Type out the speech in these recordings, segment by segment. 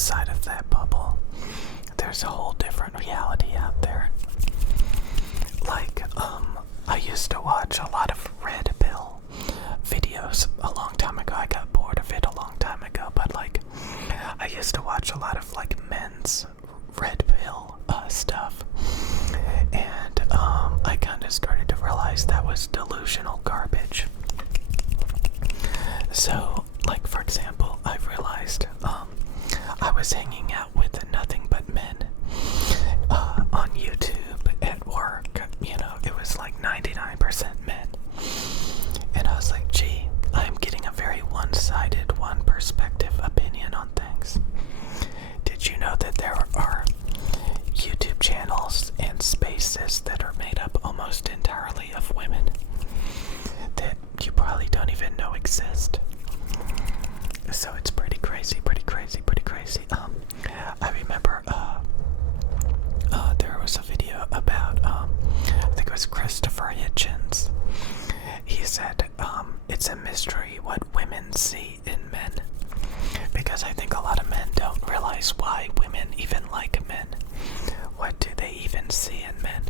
outside of that bubble, there's a whole different reality out there. Like, I used to watch a lot of red pill videos a long time ago. I got bored of it a long time ago, but like, I used to watch a lot of like men's red pill stuff, and I kind of started to realize that was delusional garbage. So, like, for example, I realized I was hanging out with nothing but men on YouTube at work. You know, it was like 99% men. And I was like, gee, I'm getting a very one-sided, one-perspective opinion on things. Did you know that there are YouTube channels and spaces that are made up almost entirely of women that you probably don't even know exist? So it's pretty crazy, pretty crazy, pretty crazy. I remember there was a video about, I think it was Christopher Hitchens. He said, it's a mystery what women see in men. Because I think a lot of men don't realize why women even like men. What do they even see in men?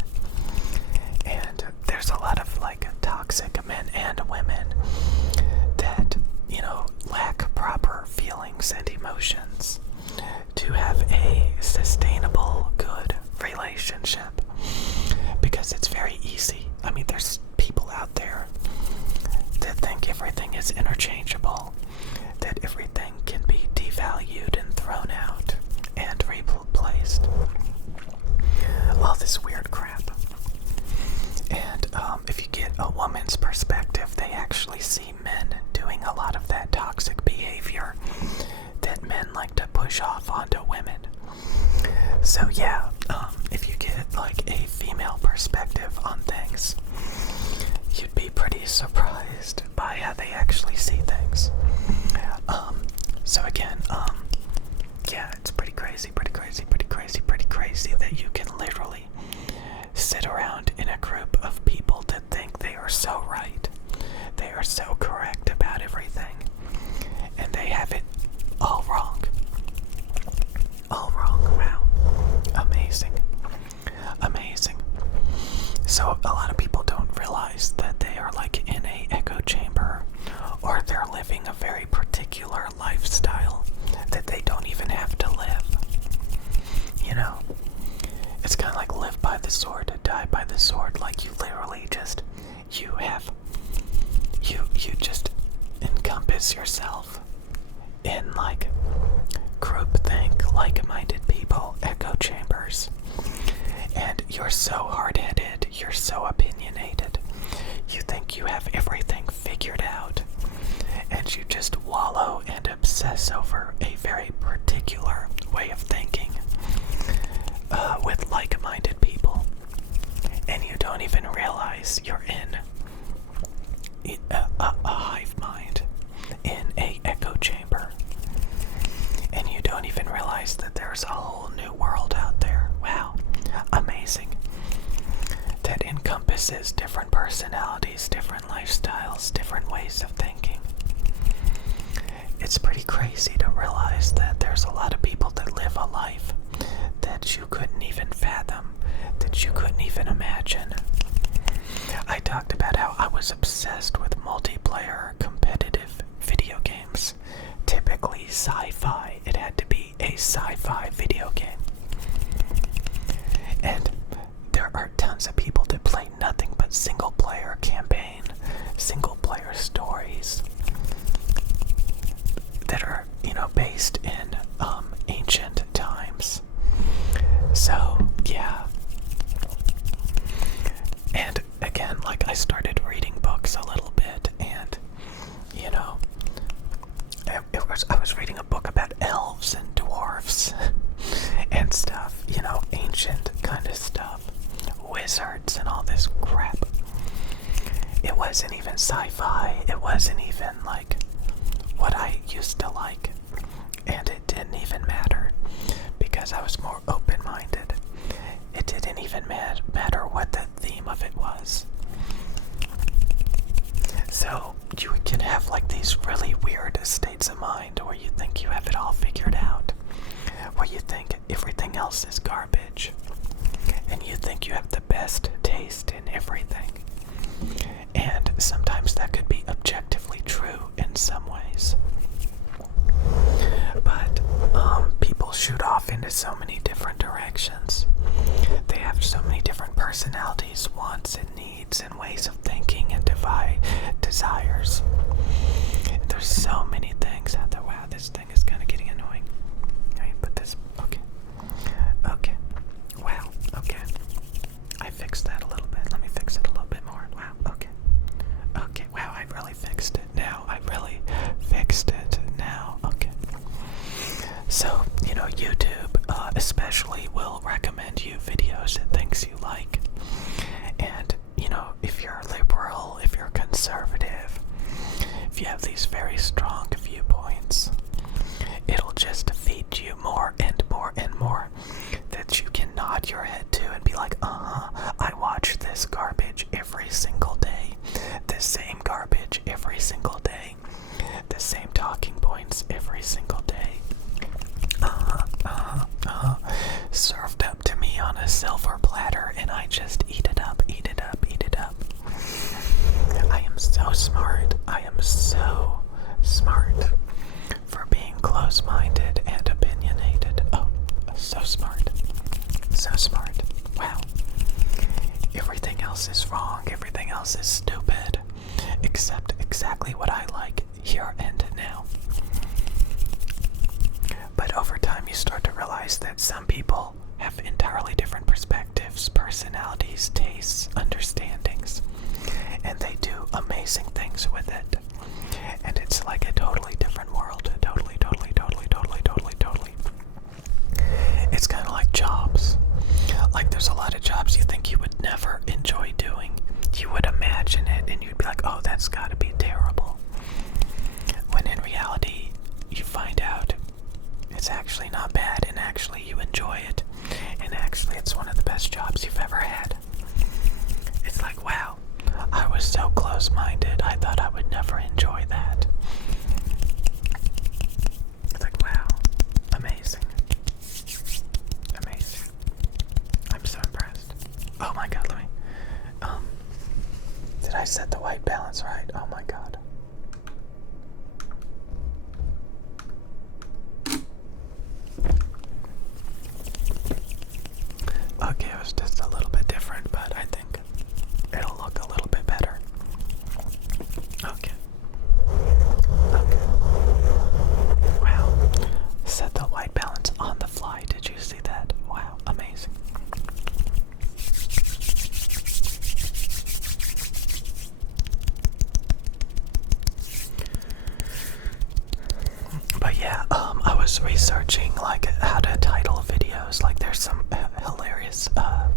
And there's a lot of like toxic men and women that, you know, lack proper feelings and emotions to have a sustainable, good relationship. Because it's very easy. I mean, there's people out there that think everything is interchangeable, that everything can be devalued and thrown out and replaced. All this weird crap. And if you get a woman's perspective, they actually see men doing a lot of that toxic behavior that men like to push off onto women. So yeah, if you get like a female perspective on things, you'd be pretty surprised by how they actually see things. So again, yeah, it's pretty crazy, pretty crazy, pretty crazy, pretty crazy that you can literally sit around in a group of people that think they are so right, they are so correct about everything, and they have it all wrong. All wrong. Wow. Amazing. Amazing. So a lot of people don't realize that they are like in a echo chamber, or they're living a very particular lifestyle that they don't even have to live. You know, it's kind of like live by the sword, die by the sword. Like you literally just, you just encompass yourself in like groupthink, like-minded people, echo chambers. And you're so hard-headed, you're so opinionated, you think you have everything figured out, and you just wallow and obsess over a very particular way of thinking with like-minded people, and you don't even realize you're in a hive mind, in a echo chamber, and you don't even realize that there's a whole new world out there. Wow. Amazing. That encompasses different personalities, different lifestyles, different ways of thinking. It's pretty crazy to realize that there's a lot of people that live a life that you couldn't even fathom, that you couldn't even imagine. I talked about how I was obsessed with multiplayer competitive video games. Typically sci-fi. It had to be a sci-fi video game. And there are tons of people that play nothing but single-player campaign, single-player stories that are, you know, based in ancient times. So, yeah. And again, like, I started reading books a little bit, and, you know, I was reading a book about elves and dwarves and stuff, you know, ancient kind of stuff, wizards and all this crap. It wasn't even sci-fi, it wasn't even like what I used to like. And in so many different directions. They have so many different personalities, wants and needs, and ways of thinking and desires. There's so many things out there. Wow, this thing is kind of getting annoying. Let me put this. Okay. Okay. Wow. Okay. I fixed that a little bit. Let me fix it a little bit more. Wow. Okay. Okay. Wow, I really fixed it now. I really fixed it now. Okay. So, YouTube especially will recommend you videos and things you like. And, if you're liberal, if you're conservative, if you have these very strong viewpoints, it'll just feed you more and more and more that you can nod your head to and be like, I watch this garbage every single day. The same garbage every single day. The same talking points every single day. Served up to me on a silver platter, and I just eat it up, eat it up, eat it up. I am so smart. I am so smart for being close-minded and opinionated. Oh, so smart. So smart. Wow. Everything else is wrong. Everything else is stupid. Except exactly what I like here and now. But over time you start to realize that some people have entirely different perspectives, personalities, tastes, understandings, and they do amazing things with it. And it's like a totally different world. Totally. It's kind of like jobs. Like there's a lot of jobs you think you would never enjoy doing. You would imagine it and you'd be like, oh, that's gotta be terrible. When in reality, you find out it's actually not bad, and actually you enjoy it, and actually it's one of the best jobs you've ever had. It's like, wow, I was so close-minded, I thought I would never enjoy that. It's like, wow, amazing. Amazing. I'm so impressed. Oh my god, let me, did I set the white balance right? Oh my god. Okay, it was just a little bit different, but I think it'll look a little bit better. Okay. Wow. Set the white balance on the fly. Did you see that? Wow, amazing. But yeah, I was researching like how to title videos. Like there's some hilarious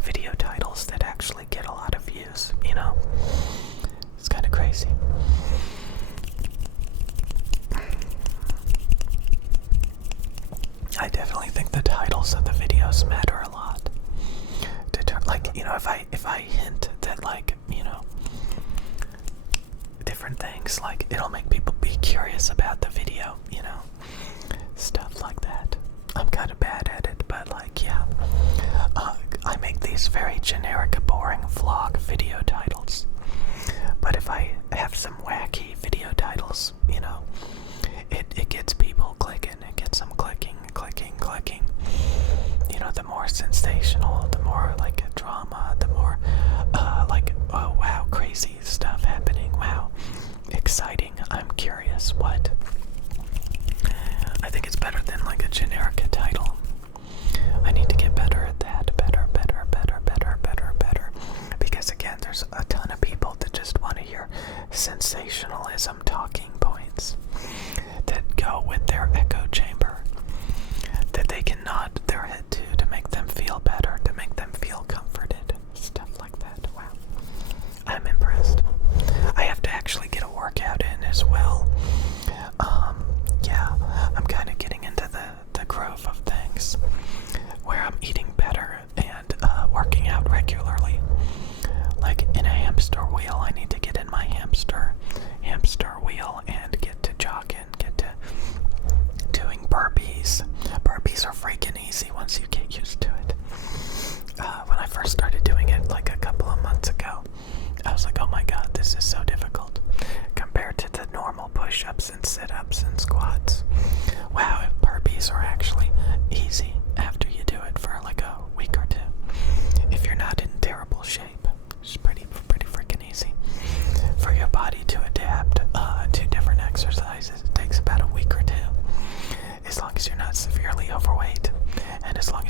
video titles that actually get a lot of views, It's kind of crazy. I definitely think the titles of the videos matter a lot. If I hint that different things, like it'll make people be curious about the video, stuff like that. I'm kind of bad at it, but yeah. I make these very generic, boring vlog video titles. But if I have some wacky video titles, it gets people clicking. It gets them clicking. The more sensational, the more drama, the more oh wow, crazy stuff happening. Wow, exciting. I'm curious. What? I think it's better than a generic title. I need to get better at that. Better. Because again, there's a ton of people that just want to hear sensationalism talking points that go with their echo chamber, that they can nod their head to make them feel better, to make them feel comforted. Stuff like that. Wow. I'm impressed. I have to actually get a workout in as well. Yeah, I'm kind of getting into the groove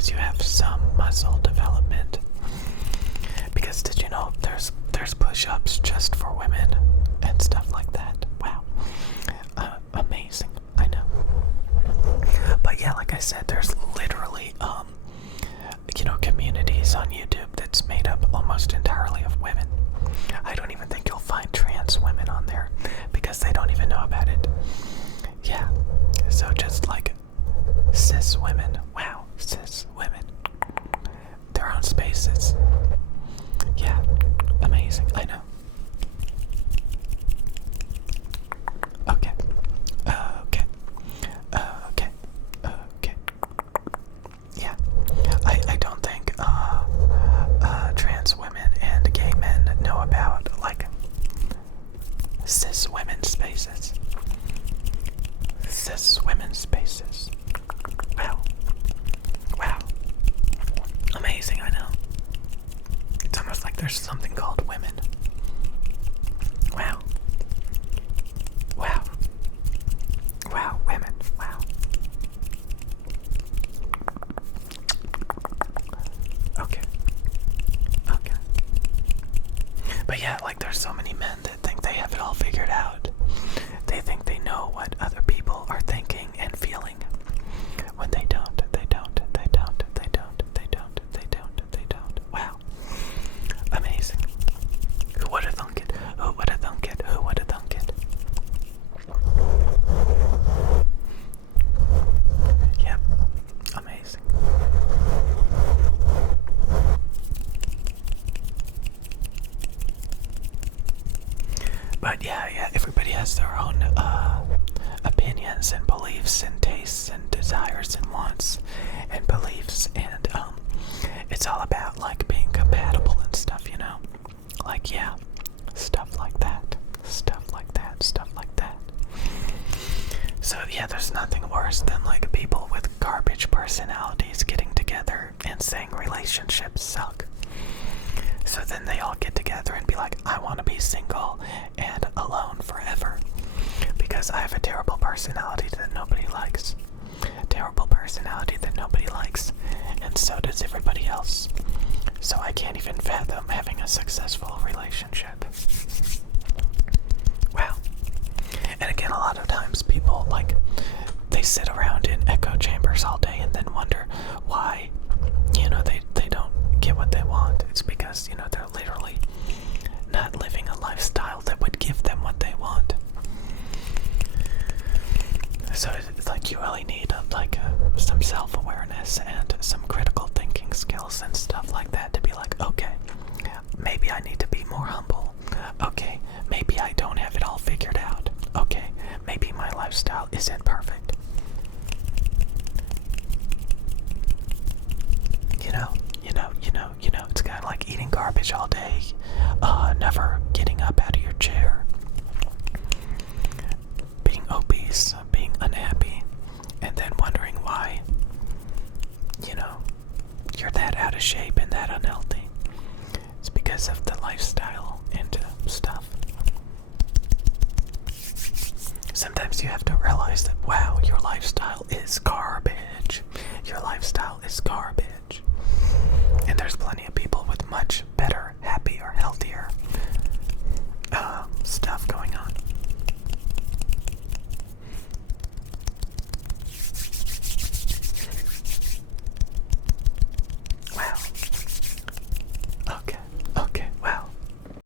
as you have some muscle development. Because did you know there's push-ups just for women and stuff like that? Wow. Amazing. I know. But yeah, like I said, there's literally communities on YouTube that's made up almost entirely of women. I don't even think you'll find trans women on there because they don't even know about it. Yeah. So just like cis women. Wow, cis women. Their own spaces. Yeah. Amazing. I know. Okay. Okay. Okay. Okay. Yeah. I don't think trans women and gay men know about like cis women's spaces. Cis women's spaces. Wow. Wow. Amazing, I know. It's almost like there's something called women. Wow. Wow. Wow, women. Wow. Okay. Okay. But yeah, like there's so many men that think they have it all figured out. They think they know what other people are thinking and feeling. When they don't, they don't, they don't, they don't, they don't, they don't, they don't. Wow. Amazing. Who would have thunk it? Who would have thunk it? Who would have thunk it? Yep. Amazing. But yeah, everybody has their own opinions and beliefs and tastes and desires and wants and beliefs, and it's all about like being compatible and stuff, you know? Like, yeah, stuff like that, stuff like that, stuff like that. So yeah, there's nothing worse than like people with garbage personalities getting together and saying relationships suck. So then they all get together and be like, I want to be single and alone forever because I have a terrible personality that nobody likes. Terrible personality that nobody likes, and so does everybody else. So I can't even fathom having a successful relationship. Wow. And again, a lot of times people, like, they sit around in echo chambers all day and then wonder why, they don't get what they want. It's because, they're literally not living a lifestyle that would give them what they want. So it's like you really need some self-awareness and some critical thinking skills and stuff like that to be like, okay, maybe I need to be more humble. Okay, maybe I don't have it all figured out. Okay, maybe my lifestyle isn't perfect. It's kind of like eating garbage all day, never getting up out of your chair, being obese, being unhappy, and then wondering why, you're that out of shape and that unhealthy. It's because of the lifestyle and stuff. Sometimes you have to realize that, wow, your lifestyle is carb